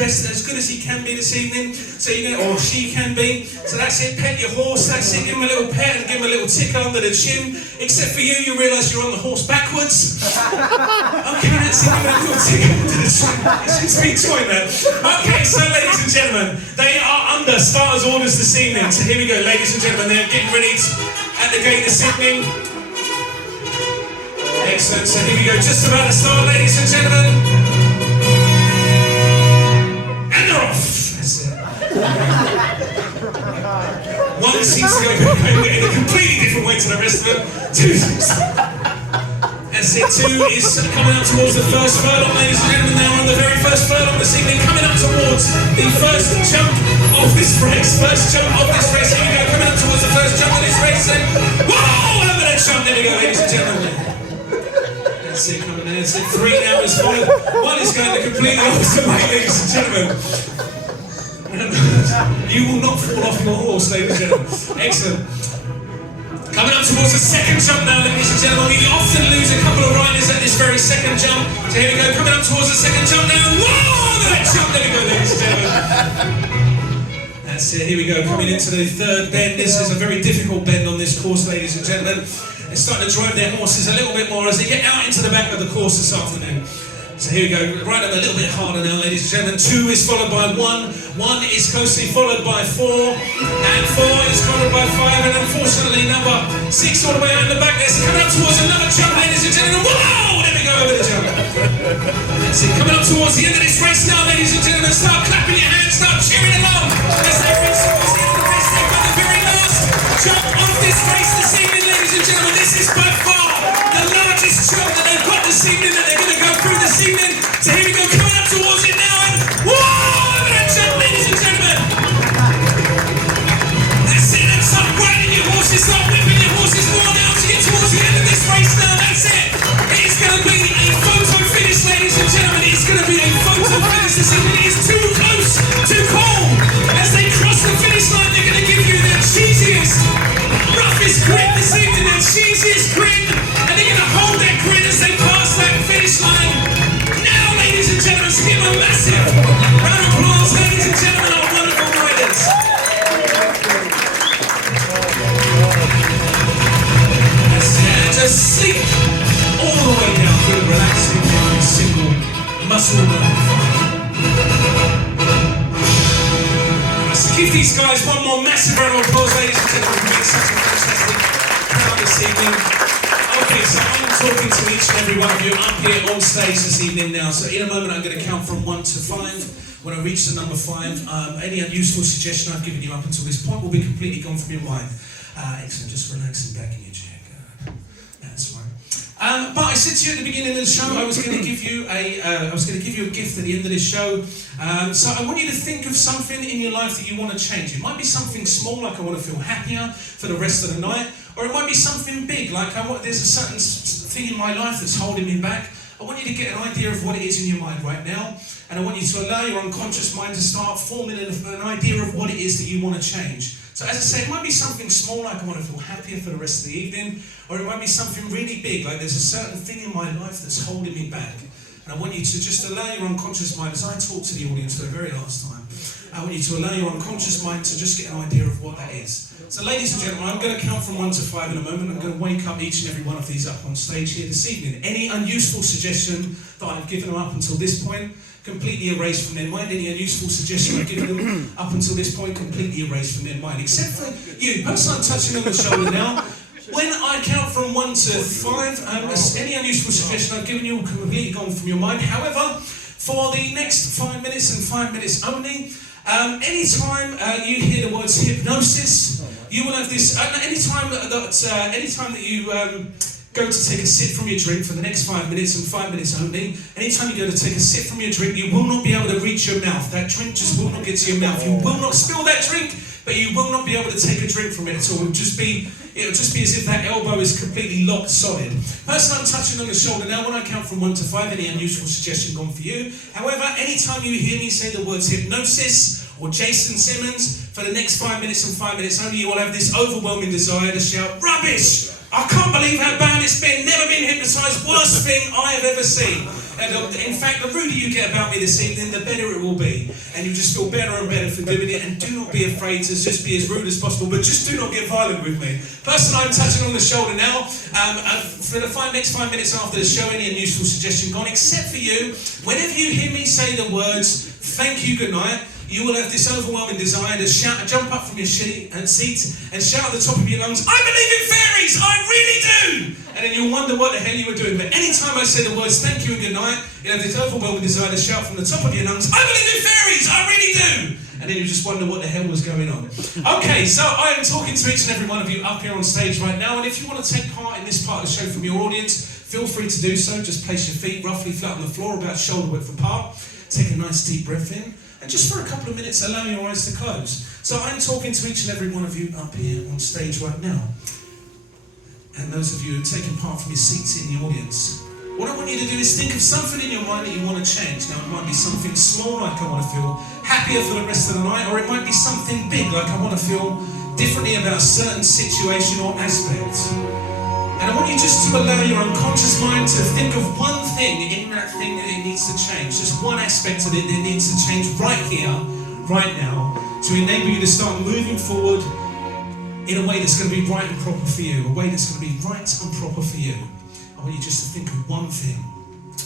good as he can be this evening, so or she can be. So that's it, pet your horse, that's it, give him a little pet and give him a little tickle under the chin. Except for you realise you're on the horse backwards. Okay, that's it, give him a little tickle under the chin. It's been toying there. Okay, so ladies and gentlemen, they are under starters orders this evening. So here we go, ladies and gentlemen, they're getting ready at the gate this evening. Excellent, so here we go, just about to start, ladies and gentlemen. And they're off! That's it. One seems to go in a completely different way to the rest of them. Two, that's it, two is coming up towards the first furlong, ladies and gentlemen. Now we're on the very first furlong this evening, coming up towards the first jump of this race. First jump of this race, here we go, coming up towards the first jump of this race. And whoa, over that jump, there we go, ladies and gentlemen. That's it, coming in. So 3 now is followed. 1 is going the completely opposite way, ladies and gentlemen. You will not fall off your horse, ladies and gentlemen. Excellent. Coming up towards the second jump now, ladies and gentlemen. We often lose a couple of riders at this very second jump. So here we go, coming up towards the second jump now. Whoa! The next jump, there we go, ladies and gentlemen. That's it, here we go, coming into the third bend. This is a very difficult bend on this course, ladies and gentlemen. They're starting to drive their horses a little bit more as they get out into the back of the course this afternoon. So here we go, right up a little bit harder now, ladies and gentlemen. 2 is followed by 1, 1 is closely followed by 4, and 4 is followed by 5, and unfortunately number 6 all the way out in the back there. So coming up towards another jump, ladies and gentlemen. Whoa! There we go, over the jump. That's it, coming up towards the end of this race now, ladies and gentlemen. Start clapping your hands, start cheering along as they reach towards the end of the race. They've got the very last jump of this race this evening, ladies and gentlemen. This is by far the largest jump that they've got this evening, that they're going to go through this evening. So here we go, coming up towards it now, and whoa, over that jump, ladies and gentlemen. That's it, and start riding your horses, start whipping your horses more now to get towards the end of this race now. That's it. It's going to be a photo finish, ladies and gentlemen. It's going to be a photo finish this evening. It is too close to call. As they cross the finish line, they're going to give you their cheesiest, roughest grin this evening, their cheesiest grin, and they're going to hold that grin as they pass that finish line. Now, ladies and gentlemen, so give them a massive round of applause, ladies and gentlemen, our wonderful riders. That's it, and just sleep all the way down through, relaxing every single muscle movement. So give these guys one more massive round of applause, ladies and gentlemen, for being such a fantastic crowd this evening. Okay, so I'm talking to each and every one of you up here on stage this evening now. So in a moment I'm going to count from 1 to 5. When I reach the number 5, any unuseful suggestion I've given you up until this point will be completely gone from your mind. Excellent, just relaxing back in your chair. That's right. But I said to you at the beginning of the show I was going to give you a gift at the end of this show. So I want you to think of something in your life that you want to change. It might be something small, like I want to feel happier for the rest of the night, or it might be something big, like there's a certain thing in my life that's holding me back. I want you to get an idea of what it is in your mind right now, and I want you to allow your unconscious mind to start forming an idea of what it is that you want to change. So as I say, it might be something small, like I want to feel happier for the rest of the evening, or it might be something really big, like there's a certain thing in my life that's holding me back. And I want you to just allow your unconscious mind, as I talk to the audience for the very last time, I want you to allow your unconscious mind to just get an idea of what that is. So ladies and gentlemen, I'm going to count from 1 to 5 in a moment. I'm going to wake up each and every one of these up on stage here this evening. Any unuseful suggestion that I've given them up until this point, completely erased from their mind. Any unuseful suggestion I've given them up until this point, completely erased from their mind. Except for you, person I'm touching on the shoulder now. When I count from 1 to 5, any unuseful suggestion I've given you will completely gone from your mind. However, for the next 5 minutes and 5 minutes only, anytime you hear the words hypnosis, you will have this. Anytime that you go to take a sip from your drink for the next 5 minutes and 5 minutes only, anytime you go to take a sip from your drink, you will not be able to reach your mouth. That drink just will not get to your mouth. You will not spill that drink, but you will not be able to take a drink from it at all. It'll just be as if that elbow is completely locked solid. Person I'm touching on the shoulder now, when I count from 1 to 5, any unusual suggestion gone for you. However, anytime you hear me say the words hypnosis or Jason Simmons, for the next 5 minutes and 5 minutes only, you will have this overwhelming desire to shout, "Rubbish! I can't believe how bad it's been, never been hypnotised, worst thing I have ever seen." And in fact, the ruder you get about me this evening, the better it will be. And you just feel better and better for doing it, and do not be afraid to just be as rude as possible, but just do not get violent with me. Person I'm touching on the shoulder now, for the next 5 minutes after the show, any unusual suggestion gone, except for you, whenever you hear me say the words, "Thank you, good night," you will have this overwhelming desire to jump up from your seat and shout at the top of your lungs, "I believe in fairies, I really do!" And then you'll wonder what the hell you were doing. But anytime I say the words "thank you" and "good night," you'll have this overwhelming desire to shout from the top of your lungs, "I believe in fairies, I really do!" And then you just wonder what the hell was going on. Okay, so I am talking to each and every one of you up here on stage right now, and if you want to take part in this part of the show from your audience, feel free to do so. Just place your feet roughly flat on the floor, about shoulder width apart. Take a nice deep breath in. And just for a couple of minutes, allow your eyes to close. So I'm talking to each and every one of you up here on stage right now. And those of you who are taking part from your seats in the audience, what I want you to do is think of something in your mind that you want to change. Now, it might be something small, like I want to feel happier for the rest of the night, or it might be something big, like I want to feel differently about a certain situation or aspect. And I want you just to allow your unconscious mind to think of one thing in that thing that it needs to change, just one aspect of it that needs to change right here, right now, to enable you to start moving forward in a way that's going to be right and proper for you, a way that's going to be right and proper for you. I want you just to think of one thing.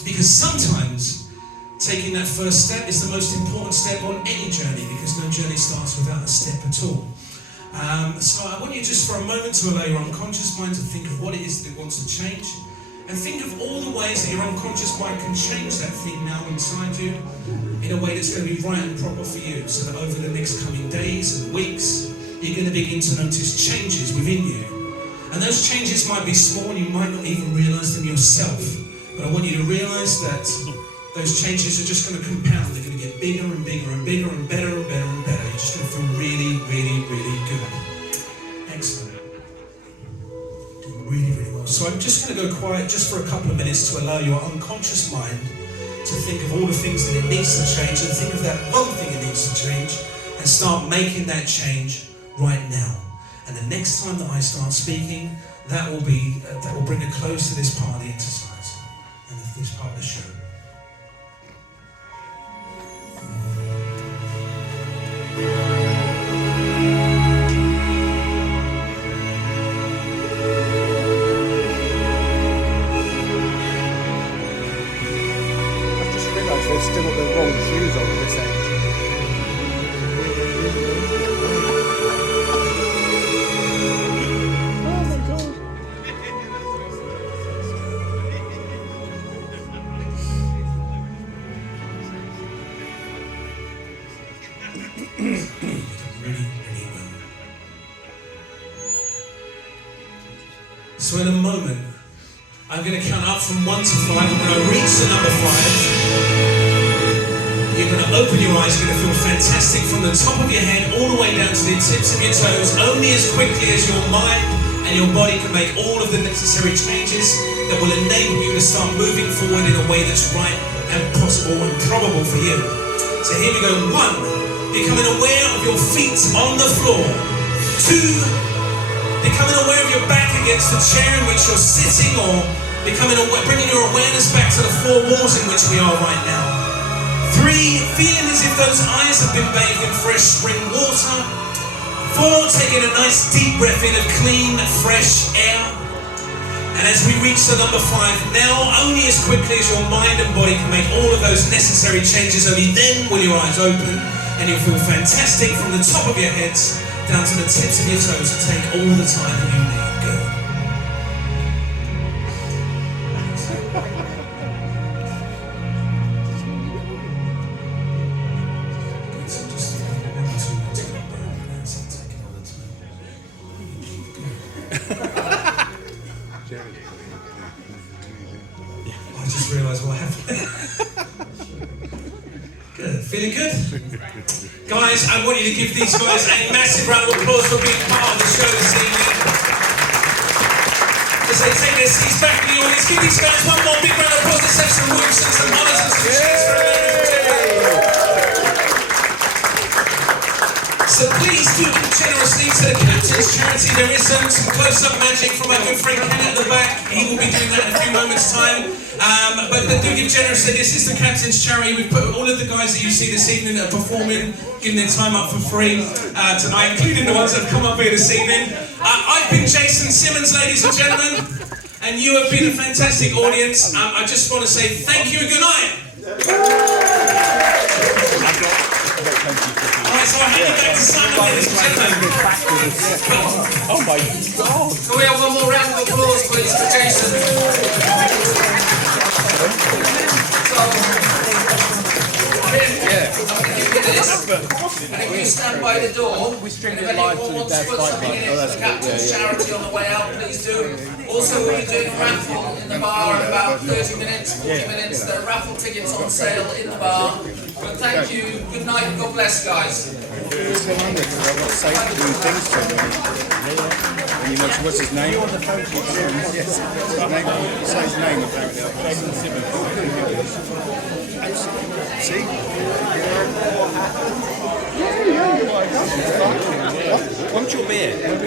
Because sometimes taking that first step is the most important step on any journey, because no journey starts without a step at all. So I want you just for a moment to allow your unconscious mind to think of what it is that it wants to change, and think of all the ways that your unconscious mind can change that thing now inside you in a way that's going to be right and proper for you, so that over the next coming days and weeks you're going to begin to notice changes within you. And those changes might be small and you might not even realise them yourself, but I want you to realise that those changes are just going to compound. They're going to get bigger and bigger and bigger and better and better and better. You're just going to feel really, really, really good. Excellent. Doing really, really well. So I'm just going to go quiet just for a couple of minutes to allow your unconscious mind to think of all the things that it needs to change, and think of that one thing it needs to change, and start making that change right now. And the next time that I start speaking, that will bring a close to this part of the exercise and this part of the show. I've just realised they've still got the wrong fuse on this end. Oh my god. Really, really well. So in a moment, I'm going to count up from 1 to 5, and when I reach the number 5, you're going to open your eyes. You're going to feel fantastic from the top of your head all the way down to the tips of your toes, only as quickly as your mind and your body can make all of the necessary changes that will enable you to start moving forward in a way that's right and possible and probable for you. So here we go. 1, becoming aware of your feet on the floor. 2, becoming aware of your back against the chair in which you're sitting, or bringing your awareness back to the 4 walls in which we are right now. 3, feeling as if those eyes have been bathed in fresh spring water. 4, taking a nice deep breath in of clean, fresh air. And as we reach the number 5, now only as quickly as your mind and body can make all of those necessary changes, only then will your eyes open, and you'll feel fantastic from the top of your heads down to the tips of your toes to take all the time that you need. Good. Good. So just 1 or 2 more to go down. That's it, taking all the time. I just realised what happened. Good. Feeling good? Guys, I want you to give these guys a massive round of applause for being part of the show this evening. As they take their seats back in the audience, give these guys one more big round of applause. Let's have some whoops and some honours and some cheers for a moment. So please do give generously to the Captain's Charity. There is some close-up magic from our good friend Ken at the back. He will be doing that in a few moments' time. But do give generously. This is the Captain's Charity. We've put all of the guys that you see this evening that are performing, giving their time up for free tonight, including the ones that have come up here this evening. I've been Jason Simmons, ladies and gentlemen, and you have been a fantastic audience. I just want to say thank you and good night. Alright, so I hand you back to Simon, ladies and gentlemen. Oh my god. Can we have one more round of applause, please, for Jason? And if you stand by the door, and if anyone wants to put something in it for the Captain's Charity on the way out, please do. Also, we'll be doing a raffle in the bar in about 30 minutes, 40 minutes. There are raffle tickets on sale in the bar. But thank you, good night, and God bless, guys. It's been under because I've got safety things to do. And you mentioned, what's his name? Yes. His name. Say his name apparently. Jason Simmons. See? Yeah. What's your beer? Don't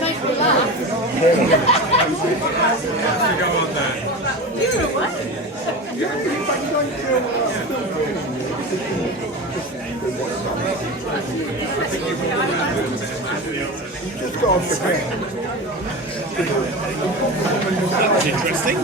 make me laugh. You're away. That's interesting.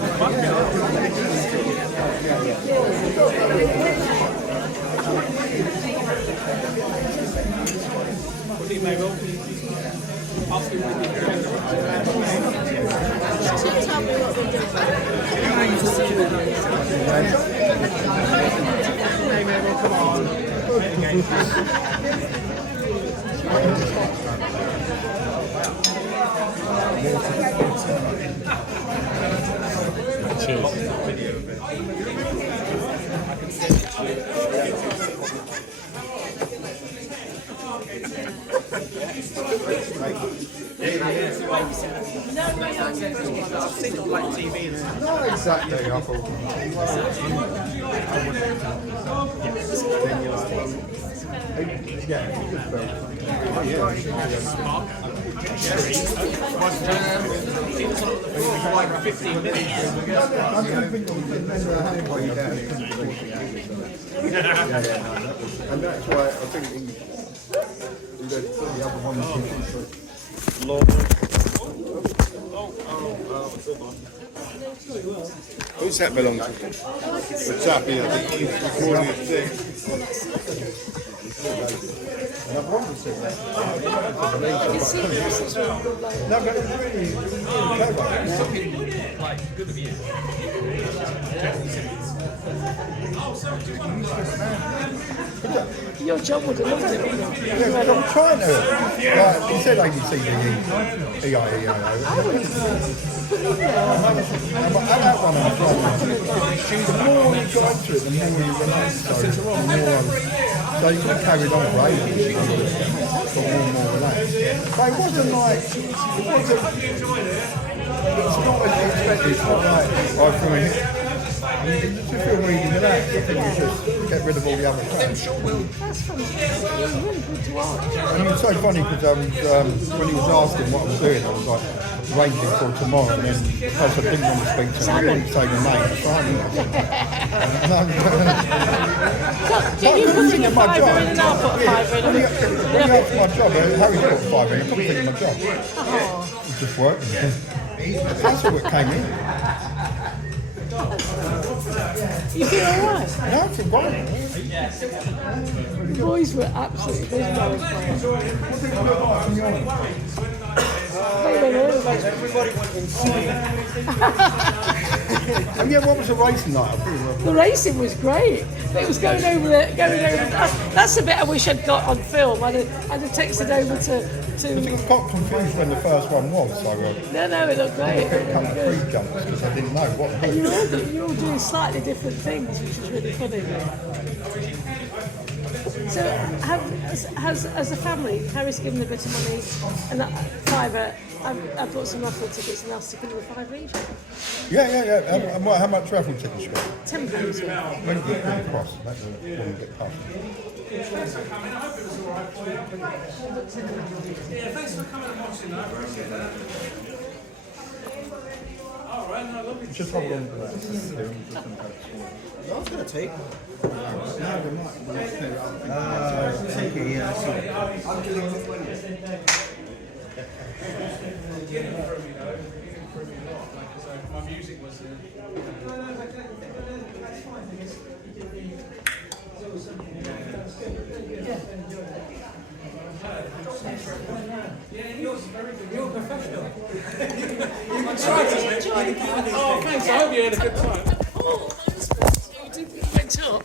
Not exactly, I thought. Like 15 minutes. And that's why I think the other one Who's that belong to? The chappie, I think he's recording his thing. No, but it was really Your job would have loved it. yeah, but I'm trying to. Like, he said ABCDE, EIEIO. But at that one, I thought, the more you go into it, the more you relax. So you could have carried on for ages. Got more and more relaxed. But it wasn't like, it's not as expected. It's not like, I feel hit. You just feel really relaxed. I think you just get rid of all the other crap. That's fantastic. It was really good to watch. And it was so funny because I was, when he was asking what I was doing, I was like, arranging for tomorrow, and then the person didn't want to speak to me, I didn't say the name, Simon. Did you put in a fiver in and I'll put a fiver in? When you asked my job, Harry put a fiver in, I couldn't think of my job. It was just working. That's all that came in. You feel alright? No, I feel great. The boys were absolutely mesmerised by it. Everybody went insane. And yeah, what was the racing like? The racing was great. It was going over. That's the bit I wish I'd got on film. I'd have texted over to. I got confused when the first one was, so No, it looked great. it come to pre-jumps because I didn't know what. And you're all doing slightly different things, which is really funny. So, as a family, Harry's given a bit of money, and that fiver. I've bought some raffle tickets, and I'll stick in with a fiver each. Yeah. How much raffle tickets you got? £10. When you get across, that will get past. Thanks for coming. I hope it was all right for you. Yeah, thanks for coming and watching that. I appreciate that. All right, no, lovely to Just see hold you. on to that. I was going to take. Take it, yeah. Beginning for me though. Beginning for me a lot. Like, so my music was. Yeah, yours is very good. You're a professional. I tried to. Oh, thanks. I hope you had a good time. Oh, you went up.